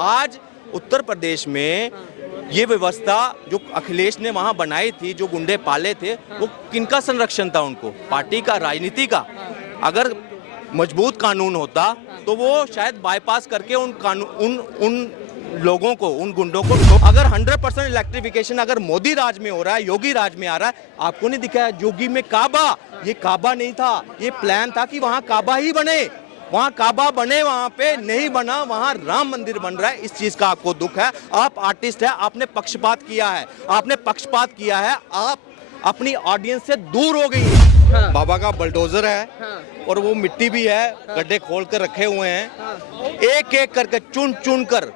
आज उत्तर प्रदेश में ये व्यवस्था जो अखिलेश ने वहाँ बनाई थी, जो गुंडे पाले थे, वो किनका संरक्षण था? उनको पार्टी का, राजनीति का। अगर मजबूत कानून होता तो वो शायद बाईपास करके उन लोगों को, उन गुंडों को, अगर 100% इलेक्ट्रिफिकेशन अगर मोदी राज में हो रहा है, योगी राज में आ रहा है, आपको नहीं दिखा है योगी में काबा? ये काबा नहीं था, ये प्लान था कि वहाँ काबा ही बने, वहाँ काबा बने, वहाँ पे नहीं बना, वहाँ राम मंदिर बन रहा है। इस चीज का आपको दुख है। आप आर्टिस्ट है, आपने पक्षपात किया है, आप अपनी ऑडियंस से दूर हो गई है। हाँ। बाबा का बुलडोजर है। हाँ। और वो मिट्टी भी है, गड्ढे खोल कर रखे हुए हैं। एक एक करके चुन चुन कर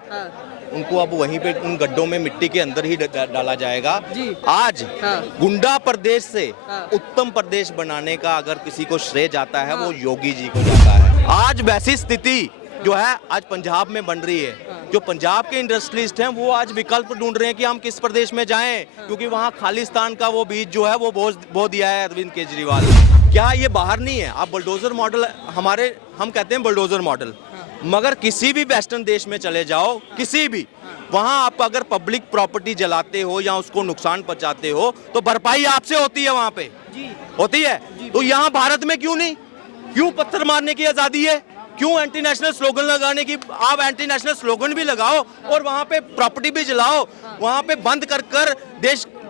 उनको अब वहीं पे उन गड्ढों में मिट्टी के अंदर ही डाला जाएगा जी। आज हाँ। गुंडा प्रदेश से हाँ। उत्तम प्रदेश बनाने का अगर किसी को श्रेय जाता है, वो योगी जी को जाता है। आज वैसी स्थिति जो है आज पंजाब में बन रही है। जो पंजाब के इंडस्ट्रियलिस्ट हैं वो आज विकल्प ढूंढ रहे हैं कि हम किस प्रदेश में जाएं, क्योंकि वहाँ खालिस्तान का वो बीज जो है वो बो दिया है अरविंद केजरीवाल ने। क्या ये बाहर नहीं है? आप बुलडोजर मॉडल, हम कहते हैं बुलडोजर मॉडल, मगर किसी भी वेस्टर्न देश में चले जाओ, किसी भी, वहाँ आप अगर पब्लिक प्रॉपर्टी जलाते हो या उसको नुकसान पहुंचाते हो तो भरपाई आपसे होती है, वहाँ पे होती है। तो यहाँ भारत में क्यों नहीं? क्यों पत्थर मारने की आजादी है? क्यों एंटी नेशनल स्लोगन लगाने की? आप एंटी नेशनल स्लोगन भी लगाओ और वहाँ पे प्रॉपर्टी भी जलाओ, वहाँ पे बंद कर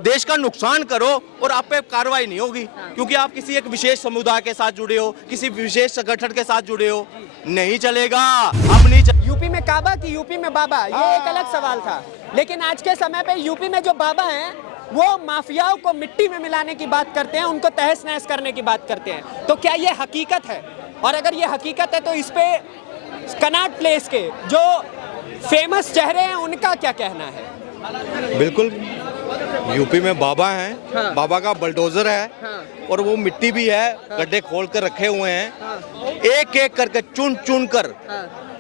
देश का नुकसान करो और आप पे कार्रवाई नहीं होगी, क्योंकि आप किसी एक विशेष समुदाय के साथ जुड़े हो, किसी विशेष संगठन के साथ जुड़े हो। नहीं चलेगा। अब नहीं यूपी में काबा कि यूपी में बाबा, ये एक अलग सवाल था। लेकिन आज के समय पे यूपी में जो बाबा हैं वो माफियाओं को मिट्टी में मिलाने की बात करते हैं, उनको तहस नहस करने की बात करते हैं। तो क्या ये हकीकत है? और अगर ये हकीकत है तो इस पे कनॉट प्लेस के जो फेमस चेहरे हैं उनका क्या कहना है? बिल्कुल, यूपी में बाबा हैं। हाँ। बाबा का बुलडोजर है। हाँ। और वो मिट्टी भी है, गड्ढे खोल कर रखे हुए हैं। एक एक करके चुन चुन कर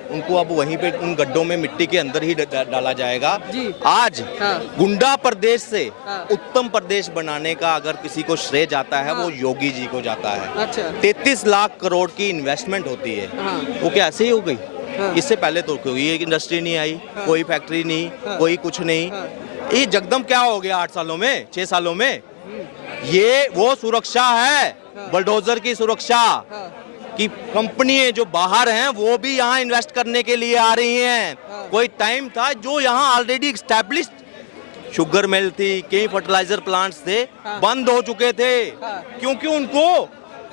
उनको अब वहीं पे उन गड्ढों में मिट्टी के अंदर ही डाला जाएगा जी। आज हाँ। गुंडा प्रदेश से हाँ। उत्तम प्रदेश बनाने का अगर किसी को श्रेय जाता है, वो योगी जी को जाता है। अच्छा। 33 लाख करोड़ की इन्वेस्टमेंट होती है। हाँ। वो क्या ऐसे ही हो गई? हाँ। इससे पहले तो कोई एक इंडस्ट्री नहीं आई, हाँ। कोई फैक्ट्री नहीं, हाँ। कोई कुछ नहीं। हाँ। ये जगदम क्या हो गया 8 सालों में, 6 सालों में? ये वो सुरक्षा है, बुलडोजर की सुरक्षा, कि कंपनियां जो बाहर हैं वो भी यहाँ इन्वेस्ट करने के लिए आ रही हैं। कोई टाइम था जो यहाँ ऑलरेडी एस्टैब्लिश्ड शुगर मिल थी, कई फर्टिलाइजर प्लांट्स थे, बंद हो चुके थे, क्योंकि उनको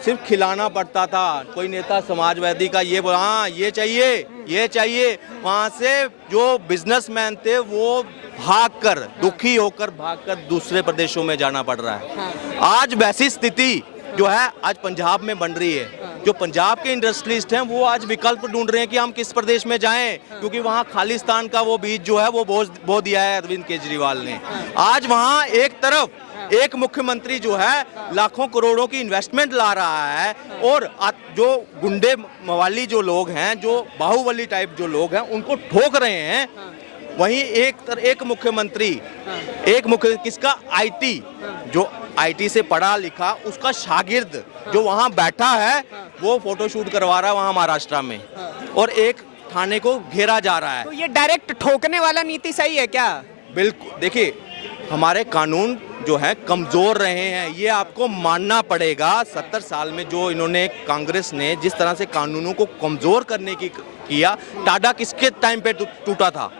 सिर्फ खिलाना पड़ता था। कोई नेता समाजवादी का ये बोला, हाँ ये चाहिए, वहाँ से जो बिजनेसमैन थे वो दुखी होकर भागकर दूसरे प्रदेशों में जाना पड़ रहा है। आज वैसी स्थिति जो है आज पंजाब में बन रही है। जो पंजाब के इंडस्ट्रियलिस्ट हैं वो आज विकल्प ढूंढ रहे हैं कि हम किस प्रदेश में जाएं, क्योंकि वहाँ खालिस्तान का वो बीज जो है वो बो दिया है अरविंद केजरीवाल ने। आज वहाँ एक तरफ एक मुख्यमंत्री जो है लाखों करोड़ों की इन्वेस्टमेंट ला रहा है, और जो गुंडे मवाली जो लोग हैं, जो बाहुबली टाइप जो लोग हैं, उनको ठोक रहे हैं। वहीं एक मुख्यमंत्री किसका आईटी, जो आईटी से पढ़ा लिखा, उसका शागिर्द जो वहां बैठा है वो फोटोशूट करवा रहा है वहां महाराष्ट्र में, और एक थाने को घेरा जा रहा है। तो ये डायरेक्ट ठोकने वाला नीति सही है क्या? बिल्कुल, देखिए हमारे कानून जो है कमजोर रहे हैं, ये आपको मानना पड़ेगा। 70 साल में जो इन्होंने, कांग्रेस ने जिस तरह से कानूनों को कमजोर करने की किया, टाडा किसके टाइम पे टूटा था?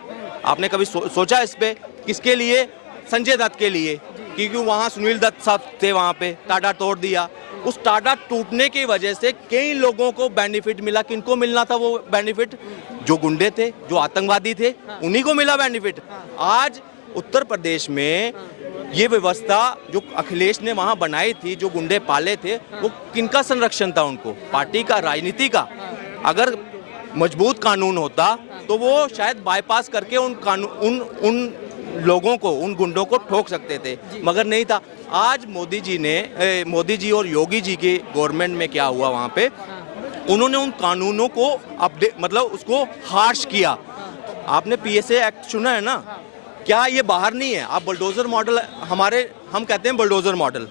आपने कभी सोचा इस पे? किसके लिए? संजय दत्त के लिए, क्योंकि वहाँ सुनील दत्त साहब थे, वहाँ पे टाडा तोड़ दिया। उस टाडा टूटने की वजह से कई लोगों को बेनिफिट मिला। किनको मिलना था वो बेनिफिट? जो गुंडे थे, जो आतंकवादी थे, उन्हीं को मिला बेनिफिट। आज उत्तर प्रदेश में ये व्यवस्था जो अखिलेश ने वहाँ बनाई थी, जो गुंडे पाले थे, वो किनका संरक्षण था? उनको पार्टी का, राजनीति का। अगर मजबूत कानून होता तो वो शायद बाईपास करके उन लोगों को, उन गुंडों को ठोक सकते थे, मगर नहीं था। आज मोदी जी और योगी जी के गवर्नमेंट में क्या हुआ, वहाँ पे उन्होंने उन कानूनों को अपडेट, मतलब उसको हार्श किया। आपने पीएसए एक्ट सुना है ना? क्या ये बाहर नहीं है? आप बुलडोजर मॉडल, हम कहते हैं बुलडोजर मॉडल,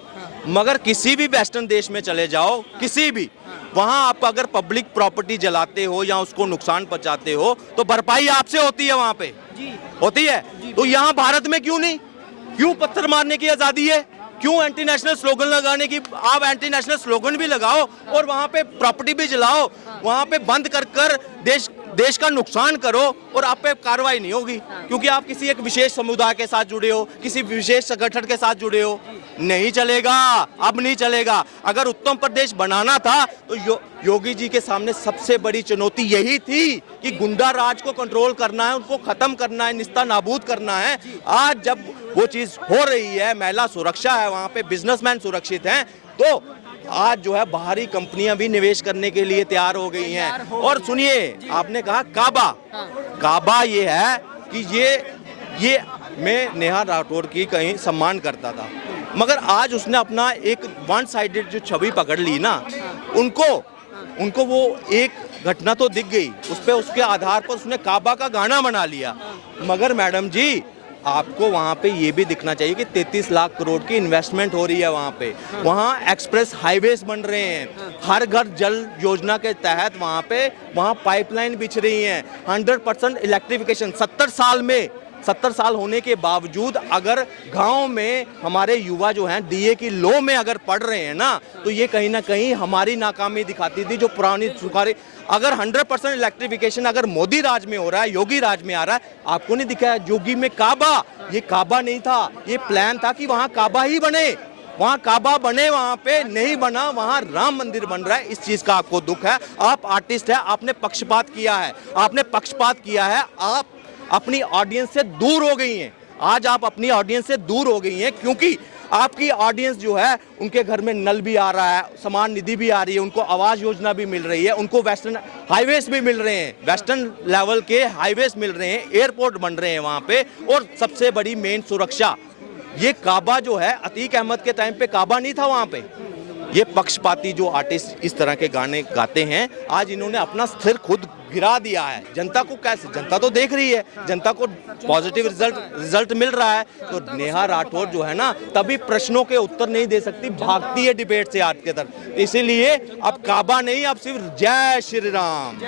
मगर किसी भी वेस्टर्न देश में चले जाओ, किसी भी, वहां आप अगर पब्लिक प्रॉपर्टी जलाते हो या उसको नुकसान पहुंचाते हो तो भरपाई आपसे होती है, वहां पे होती है। तो यहाँ भारत में क्यों नहीं? क्यों पत्थर मारने की आजादी है? क्यों एंटी नेशनल स्लोगन लगाने की? आप एंटी नेशनल स्लोगन भी लगाओ और वहां पे प्रॉपर्टी भी जलाओ, वहां पे बंद कर देश का नुकसान करो और आप पे कार्रवाई नहीं होगी, क्योंकि आप किसी एक विशेष समुदाय के साथ जुड़े हो, किसी विशेष संगठन के साथ जुड़े हो। नहीं चलेगा, अब नहीं चलेगा। अगर उत्तम प्रदेश बनाना था तो योगी जी के सामने सबसे बड़ी चुनौती यही थी कि गुंडा राज को कंट्रोल करना है, उनको खत्म करना है, निस्ता नाबूद करना है। आज जब वो चीज हो रही है, महिला सुरक्षा है, वहां पे बिजनेसमैन सुरक्षित हैं, तो आज जो है बाहरी कंपनियां भी निवेश करने के लिए तैयार हो गई हैं। और सुनिए, आपने कहा काबा, काबा ये है कि ये मैं नेहा राठौर की कहीं सम्मान करता था, मगर आज उसने अपना एक वन साइडेड जो छवि पकड़ ली ना, उनको वो एक घटना तो दिख गई, उस पे उसके आधार पर उसने काबा का गाना बना लिया। मगर मैडम जी, आपको वहाँ पे ये भी दिखना चाहिए कि 33 लाख करोड़ की इन्वेस्टमेंट हो रही है वहाँ पे। वहाँ एक्सप्रेस हाईवेज बन रहे हैं, हर घर जल योजना के तहत वहाँ पाइपलाइन बिछ रही हैं, 100% इलेक्ट्रिफिकेशन। 70 साल होने के बावजूद अगर गांव में हमारे युवा जो हैं डीए की लो में अगर पढ़ रहे हैं ना, तो ये कहीं ना कहीं हमारी नाकामी दिखाती थी। जो पुरानी सुखारी, अगर 100% इलेक्ट्रिफिकेशन अगर मोदी राज में हो रहा है, योगी राज में आ रहा है, आपको नहीं दिखा है? योगी में काबा, ये काबा नहीं था, ये प्लान था कि वहाँ काबा ही बने, वहाँ काबा बने, वहाँ पे नहीं बना, वहाँ राम मंदिर बन रहा है। इस चीज का आपको दुख है। आप आर्टिस्ट है, आपने पक्षपात किया है, आप अपनी ऑडियंस से दूर हो गई हैं। आज आप अपनी ऑडियंस से दूर हो गई हैं, क्योंकि आपकी ऑडियंस जो है, उनके घर में नल भी आ रहा है, समान निधि भी आ रही है, उनको आवास योजना भी मिल रही है, उनको वेस्टर्न हाईवेज भी मिल रहे हैं, वेस्टर्न लेवल के हाईवेज मिल रहे हैं, एयरपोर्ट बन रहे हैं वहाँ पे। और सबसे बड़ी मेन सुरक्षा, ये काबा जो है, अतीक अहमद के टाइम पे काबा नहीं था वहाँ पे। ये पक्षपाती जो आर्टिस्ट इस तरह के गाने गाते हैं, आज इन्होंने अपना स्थिर खुद गिरा दिया है। जनता को कैसे? जनता तो देख रही है, जनता को पॉजिटिव रिजल्ट मिल रहा है। तो नेहा राठौर जो है ना, तभी प्रश्नों के उत्तर नहीं दे सकती, भागती है डिबेट से आज के तरफ। इसीलिए अब काबा नहीं, अब सिर्फ जय श्री राम।